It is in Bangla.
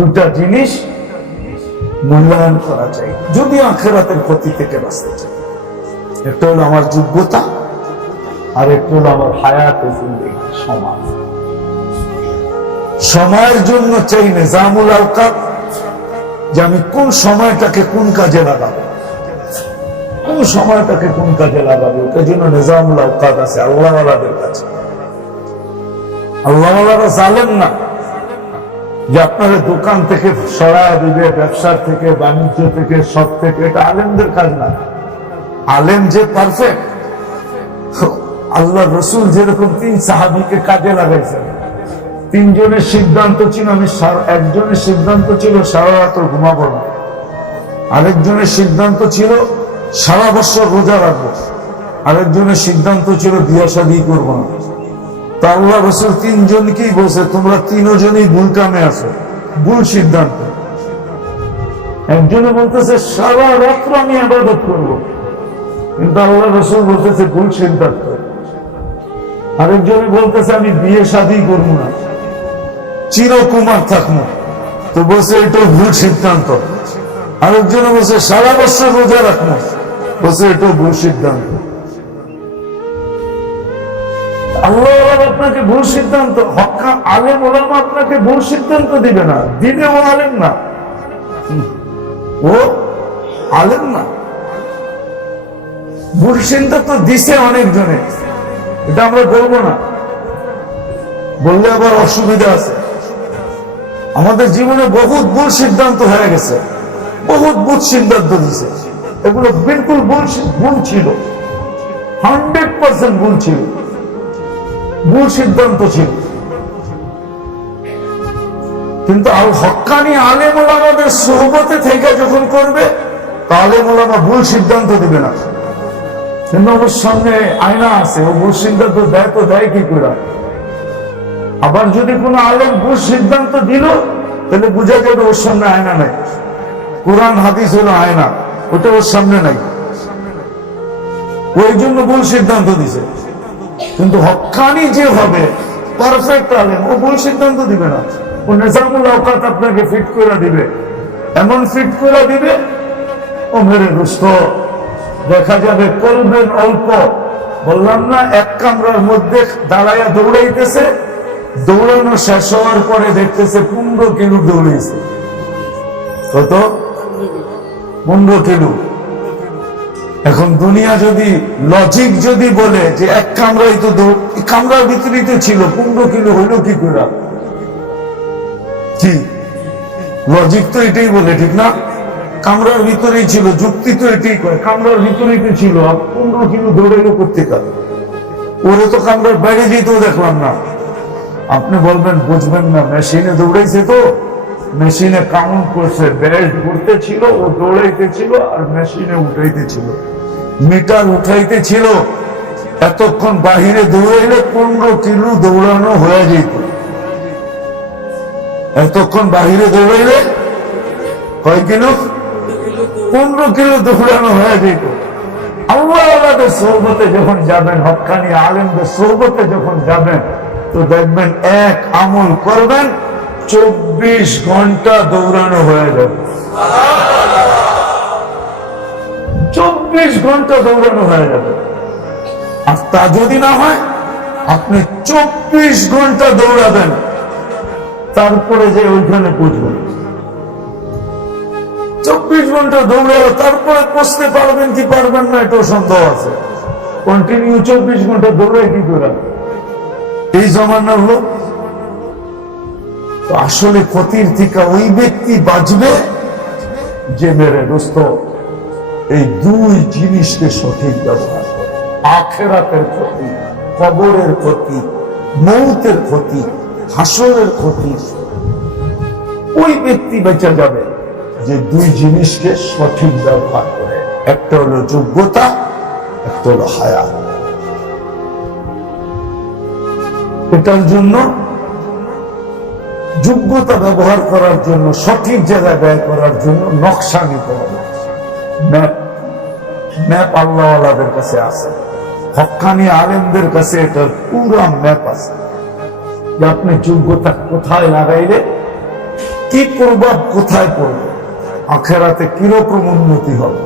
দুটা জিনিস মূল্যায়ন করা চাই যদি আখিরাতের ক্ষতি থেকে বাঁচতে চাই। একটা হলো আমার যোগ্যতা, আর একটা হলো আমার হায়াতে জিন্দেগি, সমাজ। সময়ের জন্য চাই নিজামুল আওকাত, যে আমি কোন সময়টাকে কোন কাজে লাগাবো, কোন সময়টাকে কোন কাজে লাগাবো। এটার জন্য নিজামুল আওকাত আছে আল্লাহওয়ালাদের কাছে। আল্লাহওয়ালারা জালেম না যে আপনারা দোকান থেকে সরায় দিবে, ব্যবসার থেকে, বাণিজ্য থেকে, সব থেকে। এটা আলেমদের কাজ না। আলেম যে পারফেক্ট, আল্লাহ রসুল যেরকম 3 সাহাবীকে কাজে লাগাইছেন, 3 জনের সিদ্ধান্ত ছিল একজনের সিদ্ধান্ত ছিল সারা রাত ঘুমাবো না, আরেকজনের সিদ্ধান্ত ছিল সারা বছর রোজা রাখবো, আরেকজনের সিদ্ধান্ত ছিল বিয়ে শাদী করবো না। তা আল্লাহ রসুল 3 জনকেই বলছে তোমরা 3 জনই ভুল কামে আছো, ভুল সিদ্ধান্ত। একজনে বলতেছে সারা রাত্র আমি ইবাদত করবো, কিন্তু আল্লাহ রসুল বলতেছে ভুল সিদ্ধান্ত। আরেকজনে বলতেছে আমি বিয়ে শাদী করবো না, চিরকুমার থাকবো, তো বলছে এটা ভুল সিদ্ধান্ত। আরেকজনে বলছে সারা বছর রোজা রাখবো, বলছে এটা ভুল সিদ্ধান্ত। আল্লাহ আপনাকে ভুল সিদ্ধান্ত, হক্কা আলেম ওলামা আপনাকে ভুল সিদ্ধান্ত দিবে না, দিনে ও আলেম না, ও আলেম না। ভুল সিদ্ধান্ত দিছে অনেকজনে, এটা আমরা বলবো না, বললে আবার অসুবিধা আছে। আমাদের জীবনে বহুত ভুল সিদ্ধান্ত হয়ে গেছে, বহুত ভুল সিদ্ধান্ত দিছে, এগুলো বিলকুল ভুল ছিল, 100% ভুল ছিল, ভুল সিদ্ধান্ত ছিল। কিন্তু হক্কানি আলেম ওলামাদের সোহবতে থেকে যখন করবে, তাহলে ওলামা ভুল সিদ্ধান্ত দিবে না। কিন্তু ওর সামনে আয়না আছে, ও ভুল সিদ্ধান্ত দেয় তো দেয় কি করে? আবার যদি কোনো আলেম ভুল সিদ্ধান্ত দিল, তাহলে বুঝা যাবে ওর সামনে আয়না নাই। কোরআন হাদিস হলো আয়না, ওটা ওর সামনে নাই, ওই জন্য ভুল সিদ্ধান্ত দিছে। কিন্তু হক্কানি যে হবে পারফেক্ট আলেম, ও ভুল সিদ্ধান্ত দিবে না, ও নিজামুল আওকাত আপনাকে ফিট করে দিবে, এমন ফিট করে দিবে ও মেরে দোস্ত দেখা যাবে করবেন অল্প। বললাম না, এক কামরার মধ্যে দাঁড়াইয়া দৌড়াইতেছে, দৌড়ানো শেষ হওয়ার পরে দেখতেছে 15 কিলো দৌড়াইছে। কত? 15 কিলো। এখন দুনিয়া যদি লজিক যদি বলে যে এক কামরাই তো কামরার ভিতরেই তো ছিল, 15 কিলো হইলো কি করে? কি লজিক তো এটাই বলে, ঠিক না? কামরার ভিতরেই ছিল, যুক্তি তো এটাই করে, কামরার ভিতরেই তো ছিল, 15 কিলো দৌড়াইলো করতে। ওরে তো কামরার বাইরে যেতেও দেখলাম না। আপনি বলবেন বুঝবেন না, মেশিনে দৌড়াইছে, তো মেশিনে কাউন্ট করছে, বেল্ট ঘুরতে ছিল, ও দৌড়াইতে ছিল, আর মেশিনে উঠাইতে ছিল, মিটার উঠাইতে ছিল। এতক্ষণ বাহিরে দৌড়াইলে 15 কিলো দৌড়ানো হয়ে যেত। এতক্ষণ বাহিরে দৌড়াইলে কয় কিলো? 15 কিলো দৌড়ানো হয়ে যেত। আল্লাহওয়ালাদের সোহবতে যখন যাবেন, হক্কানি আলেমদের সোহবতে যখন যাবেন, তো দেখবেন এক আমল করবেন, 24 ঘন্টা দৌড়ানো হয়ে যাবে। 24 ঘন্টা দৌড়ানো হয়ে যাবে। আর তা যদি না হয়, আপনি 24 ঘন্টা দৌড়াবেন, তারপরে যে ওইখানে পৌঁছবেন। 24 ঘন্টা দৌড়াবো, তারপরে পৌঁছতে পারবেন কি পারবেন না এটাও সন্দেহ আছে। কন্টিনিউ 24 ঘন্টা দৌড়াই কি করে এই জমানার লোক? তো আসলে ক্ষতির থেকে ওই ব্যক্তি বাঁচবে যে মেরে দোস্ত এই 2 জিনিসকে সঠিক ব্যবহার করে। আখিরাতের ক্ষতি, কবরের ক্ষতি, মৌতের ক্ষতি, হাসরের ক্ষতি, ওই ব্যক্তি বেঁচে যাবে যে 2 জিনিসকে সঠিক ব্যবহার করে। একটা হলো যোগ্যতা, একটা হলো হায়াত। এটার জন্য যোগ্যতা ব্যবহার করার জন্য, সঠিক জায়গায় ব্যয় করার জন্য নকশা নিতে হবে, ম্যাপ আল্লাহওয়ালাদের কাছে আছে, হক্কানি আলেমদের কাছে এটার পুরো ম্যাপ আছে, যে আপনি যোগ্যতা কোথায় লাগাইলে কি প্রভাব কোথায় পড়বে, আখেরাতে কিরকম উন্নতি হবে।